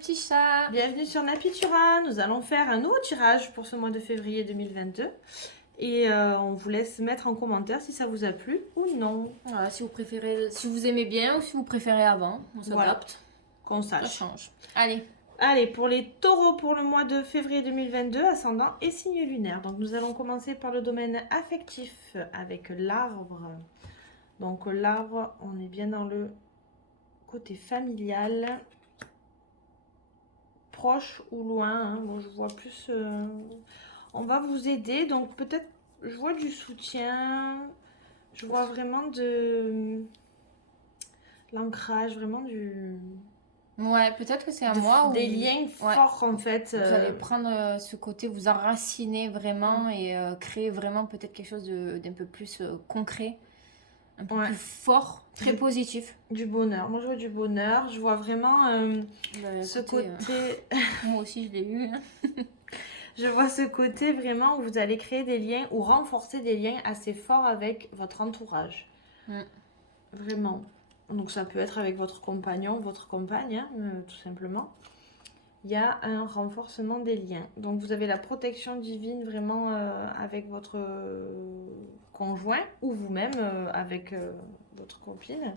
petits chats. Bienvenue sur Napitura. Nous allons faire un nouveau tirage pour ce mois de février 2022. Et on vous laisse mettre en commentaire si ça vous a plu ou non. Voilà, si vous préférez, si vous aimez bien ou si vous préférez avant, on s'adapte. Voilà, qu'on Ça sache. change. Allez. Allez, pour les taureaux pour le mois de février 2022, ascendant et signe lunaire. Donc nous allons commencer par le domaine affectif avec l'arbre. Donc l'arbre, on est bien dans le côté familial. Proche ou loin, hein. Bon, je vois plus... On va vous aider, donc peut-être, je vois du soutien, je vois vraiment de l'ancrage, vraiment du... Ouais, peut-être que c'est à moi ou des liens forts en fait. Vous allez prendre ce côté, vous enraciner vraiment et créer vraiment peut-être quelque chose d'un peu plus concret, un peu plus fort, très positif. Du bonheur. Moi je vois du bonheur, je vois vraiment ce côté... Moi aussi je l'ai eu. Hein. Je vois ce côté vraiment où vous allez créer des liens ou renforcer des liens assez forts avec votre entourage. Vraiment. Donc ça peut être avec votre compagnon, votre compagne, hein, tout simplement. Il y a un renforcement des liens. Donc vous avez la protection divine vraiment avec votre conjoint ou vous-même avec votre copine.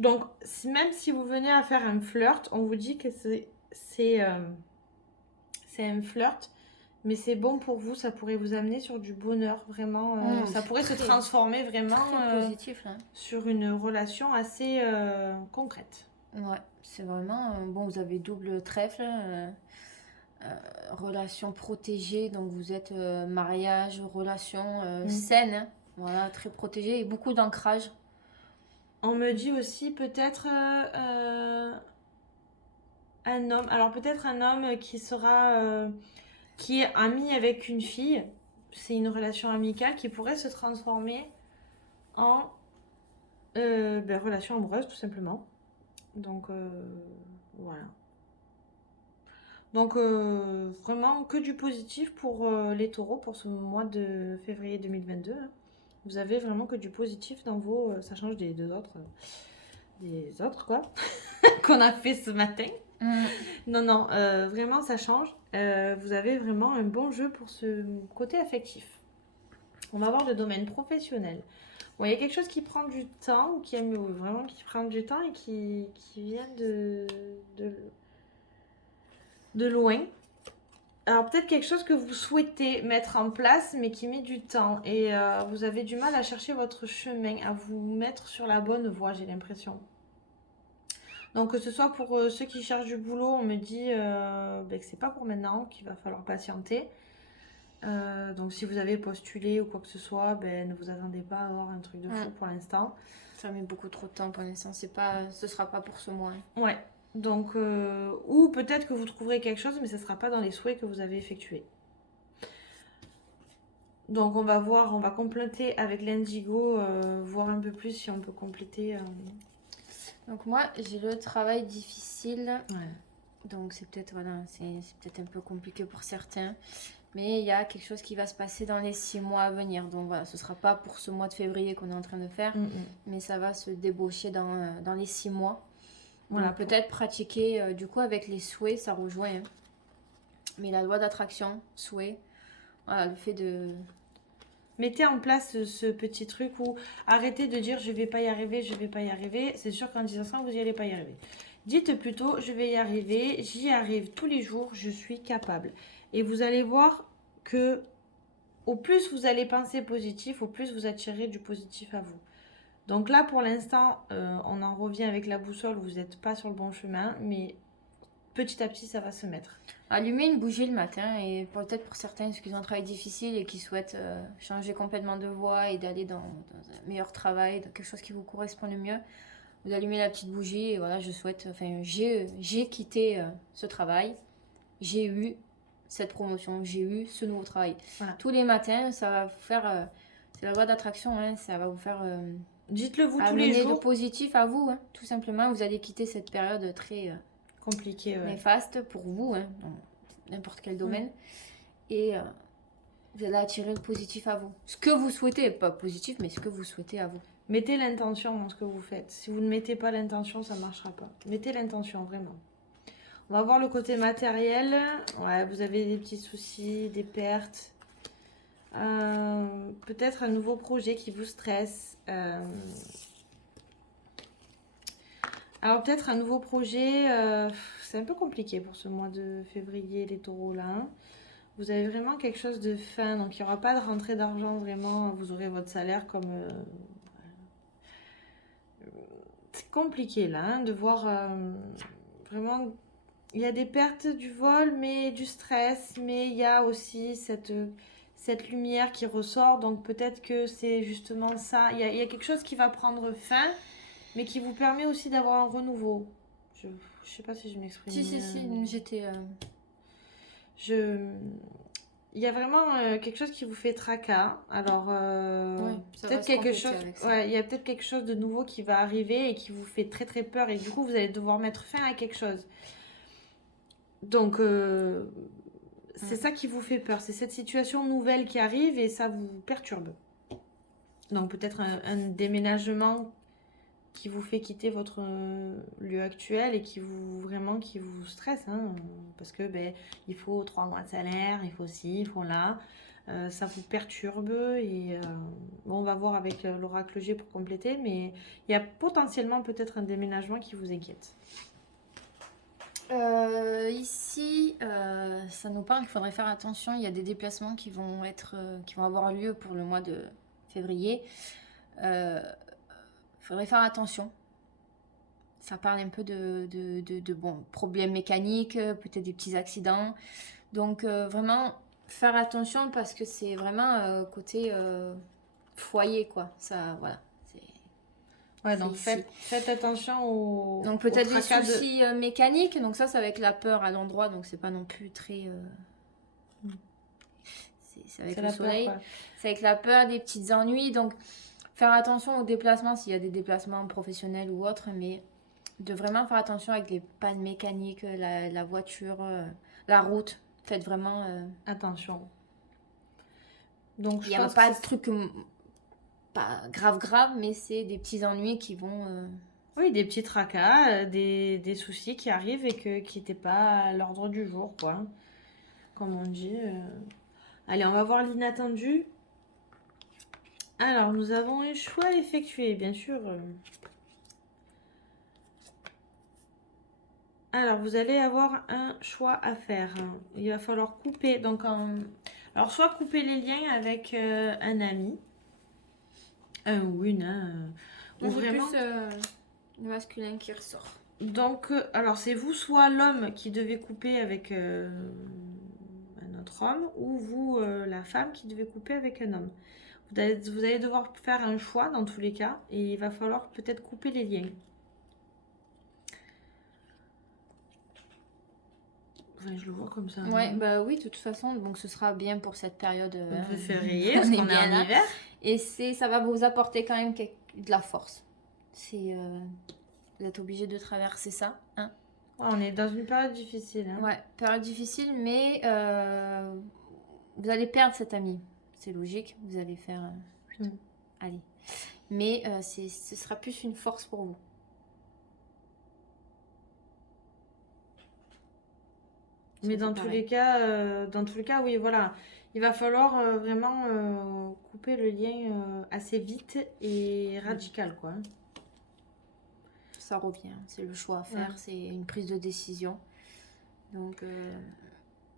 Donc même si vous venez à faire un flirt, on vous dit que c'est un flirt, mais c'est bon pour vous, ça pourrait vous amener sur du bonheur, vraiment. Ça pourrait se transformer vraiment positif, là. Sur une relation assez concrète. Ouais, c'est vraiment... bon, vous avez double trèfle, relation protégée, donc vous êtes mariage, relation saine, hein. Voilà, très protégée et beaucoup d'ancrage. On me dit aussi peut-être... un homme, alors peut-être un homme qui sera, qui est ami avec une fille, c'est une relation amicale qui pourrait se transformer en relation amoureuse tout simplement. Donc voilà. Donc vraiment que du positif pour les taureaux pour ce mois de février 2022. Hein. Vous avez vraiment que du positif dans vos... ça change des autres quoi, qu'on a fait ce matin. Non, vraiment ça change. Vous avez vraiment un bon jeu pour ce côté affectif. On va voir le domaine professionnel. Bon, il y a quelque chose qui prend du temps, vraiment qui prend du temps et qui vient de loin. Alors peut-être quelque chose que vous souhaitez mettre en place mais qui met du temps et vous avez du mal à chercher votre chemin, à vous mettre sur la bonne voie, j'ai l'impression. Donc que ce soit pour ceux qui cherchent du boulot, on me dit que c'est pas pour maintenant, qu'il va falloir patienter. Donc si vous avez postulé ou quoi que ce soit, ne vous attendez pas à avoir un truc de fou pour l'instant. Ça met beaucoup trop de temps pour l'instant, ce sera pas pour ce mois. Hein. Ouais, donc ou peut-être que vous trouverez quelque chose, mais ce sera pas dans les souhaits que vous avez effectués. Donc on va voir, on va compléter avec l'indigo, voir un peu plus si on peut compléter... Donc moi, j'ai le travail difficile. Ouais. Donc c'est peut-être c'est peut-être un peu compliqué pour certains. Mais il y a quelque chose qui va se passer dans les 6 mois à venir. Donc voilà, ce ne sera pas pour ce mois de février qu'on est en train de faire. Mais ça va se débaucher dans les 6 mois. Voilà, peut-être pratiquer du coup avec les souhaits, ça rejoint. Hein. Mais la loi d'attraction, souhait, voilà, le fait de... Mettez en place ce petit truc où arrêtez de dire je vais pas y arriver, je vais pas y arriver. C'est sûr qu'en disant ça, vous n'y allez pas y arriver. Dites plutôt je vais y arriver, j'y arrive tous les jours, je suis capable. Et vous allez voir que au plus vous allez penser positif, au plus vous attirez du positif à vous. Donc là pour l'instant, on en revient avec la boussole, vous n'êtes pas sur le bon chemin, mais petit à petit ça va se mettre. Allumer une bougie le matin et peut-être pour certains qui ont un travail difficile et qui souhaitent changer complètement de voie et d'aller dans un meilleur travail, dans quelque chose qui vous correspond le mieux, vous allumez la petite bougie et voilà, je souhaite, enfin j'ai quitté ce travail, j'ai eu cette promotion, j'ai eu ce nouveau travail. Voilà. Tous les matins, ça va vous faire, c'est la loi d'attraction, hein, ça va vous faire... dites-le vous tous les jours. De positif à vous, hein, tout simplement, vous allez quitter cette période très... compliqué, néfaste pour vous, hein, dans n'importe quel domaine. Et Vous allez attirer le positif à vous. Ce que vous souhaitez, pas positif, mais ce que vous souhaitez à vous. Mettez l'intention dans ce que vous faites. Si vous ne mettez pas l'intention, ça ne marchera pas. Mettez l'intention, vraiment. On va voir le côté matériel. Ouais, vous avez des petits soucis, des pertes. Peut-être un nouveau projet qui vous stresse. Alors peut-être un nouveau projet. C'est un peu compliqué pour ce mois de février, les taureaux là. Hein. Vous avez vraiment quelque chose de fin. Donc il n'y aura pas de rentrée d'argent vraiment. Vous aurez votre salaire comme... c'est compliqué là, hein, de voir vraiment... Il y a des pertes du vol, mais du stress, mais il y a aussi cette lumière qui ressort. Donc peut-être que c'est justement ça. Il y a quelque chose qui va prendre fin, mais qui vous permet aussi d'avoir un renouveau. Je sais pas si je m'exprime Si, bien. j'étais... Il y a vraiment quelque chose qui vous fait tracas. Alors, Ouais, ça va peut-être se quelque compléter chose. avec ça. Ouais, il y a peut-être quelque chose de nouveau qui va arriver et qui vous fait très très peur. Et du coup, vous allez devoir mettre fin à quelque chose. Donc, c'est ça qui vous fait peur. C'est cette situation nouvelle qui arrive et ça vous perturbe. Donc, peut-être un déménagement qui vous fait quitter votre lieu actuel et qui vous stresse. Hein, parce que il faut 3 mois de salaire, il faut ci, il faut là. Ça vous perturbe et bon, on va voir avec l'oracle G pour compléter, mais il y a potentiellement peut-être un déménagement qui vous inquiète. Ici, ça nous parle qu'il faudrait faire attention. Il y a des déplacements qui vont avoir lieu pour le mois de février. Faudrait faire attention. Ça parle un peu de problèmes mécaniques, peut-être des petits accidents. Donc vraiment faire attention parce que c'est vraiment côté foyer quoi. Ça voilà. Ouais, donc faites attention au. Donc peut-être des soucis mécaniques. Donc ça va être la peur à l'endroit. Donc c'est pas non plus très. C'est avec le soleil. C'est avec la peur, des petits ennuis. Donc faire attention aux déplacements s'il y a des déplacements professionnels ou autres, mais de vraiment faire attention avec les pannes mécaniques, la voiture, la route. Faites vraiment attention. Donc il n'y a pas de truc pas grave, mais c'est des petits ennuis qui vont... Oui, des petits tracas, des soucis qui arrivent et qui n'étaient pas à l'ordre du jour, quoi. Comme on dit. Allez, on va voir l'inattendu. Alors, nous avons un choix effectué, bien sûr. Alors, vous allez avoir un choix à faire. Il va falloir couper. Donc, alors, soit couper les liens avec un ami. Un ou une. Ou vraiment... plus le masculin qui ressort. Donc, alors, c'est vous, soit l'homme qui devait couper avec un autre homme, ou vous, la femme qui devait couper avec un homme. Vous allez devoir faire un choix dans tous les cas, et il va falloir peut-être couper les liens. Enfin, je le vois comme ça. Ouais, bah oui, de toute façon, donc ce sera bien pour cette période de février, parce qu'on est en hiver. Et ça va vous apporter quand même de la force. Vous êtes obligé de traverser ça. Hein. Ouais, on est dans une période difficile. Hein. Ouais, période difficile, mais vous allez perdre cet ami. C'est logique, vous allez faire... Allez. Mais ce sera plus une force pour vous. Mais dans tous les cas, oui, voilà. Il va falloir vraiment couper le lien assez vite et radical, quoi. Ça revient, c'est le choix à faire, c'est une prise de décision. Donc,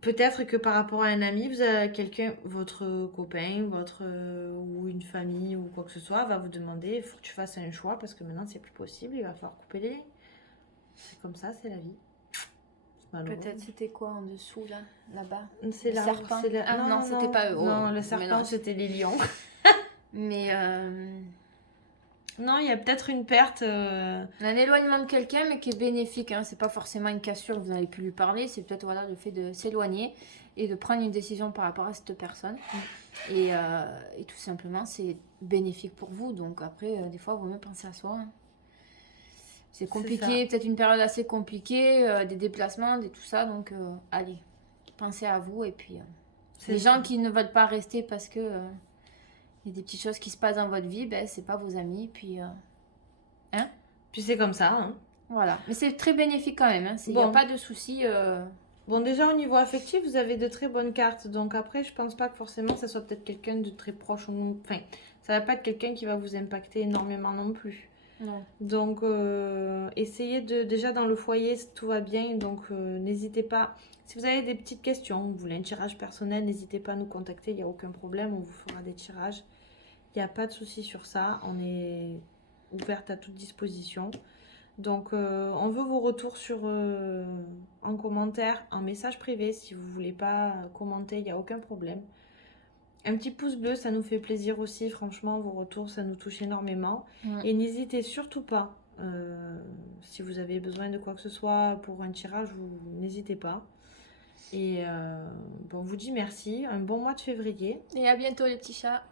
peut-être que par rapport à un ami, vous avez quelqu'un, votre copain, ou une famille ou quoi que ce soit, va vous demander, il faut que tu fasses un choix parce que maintenant c'est plus possible, il va falloir couper les liens. C'est comme ça, c'est la vie. Peut-être c'était quoi en dessous là-bas? C'est le serpent. Non, c'était pas eux. Non, le serpent c'était les lions. Mais non, il y a peut-être une perte. Un éloignement de quelqu'un, mais qui est bénéfique. Hein. C'est pas forcément une cassure, vous n'avez plus lui parler. C'est peut-être le fait de s'éloigner et de prendre une décision par rapport à cette personne. Et tout simplement, c'est bénéfique pour vous. Donc après, des fois, il vaut mieux penser à soi. Hein. C'est compliqué, peut-être une période assez compliquée, des déplacements, tout ça. Donc, allez, pensez à vous et puis... Les gens qui ne veulent pas rester parce que il y a des petites choses qui se passent dans votre vie, ben c'est pas vos amis. Puis, hein? Puis c'est comme ça, hein. Voilà. Mais c'est très bénéfique quand même. Il n'y a pas de souci. Bon, déjà au niveau affectif, vous avez de très bonnes cartes. Donc après, je pense pas que forcément ça soit peut-être quelqu'un de très proche. Enfin, ça va pas être quelqu'un qui va vous impacter énormément non plus. Non. Donc, essayez de... Déjà dans le foyer, tout va bien. Donc, n'hésitez pas. Si vous avez des petites questions, vous voulez un tirage personnel, n'hésitez pas à nous contacter. Il n'y a aucun problème. On vous fera des tirages. Il n'y a pas de souci sur ça. On est ouverte à toute disposition. Donc, on veut vos retours en commentaire, en message privé. Si vous ne voulez pas commenter, il n'y a aucun problème. Un petit pouce bleu, ça nous fait plaisir aussi. Franchement, vos retours, ça nous touche énormément. Et n'hésitez surtout pas, si vous avez besoin de quoi que ce soit pour un tirage, n'hésitez pas. Et on vous dit merci. Un bon mois de février. Et à bientôt les petits chats.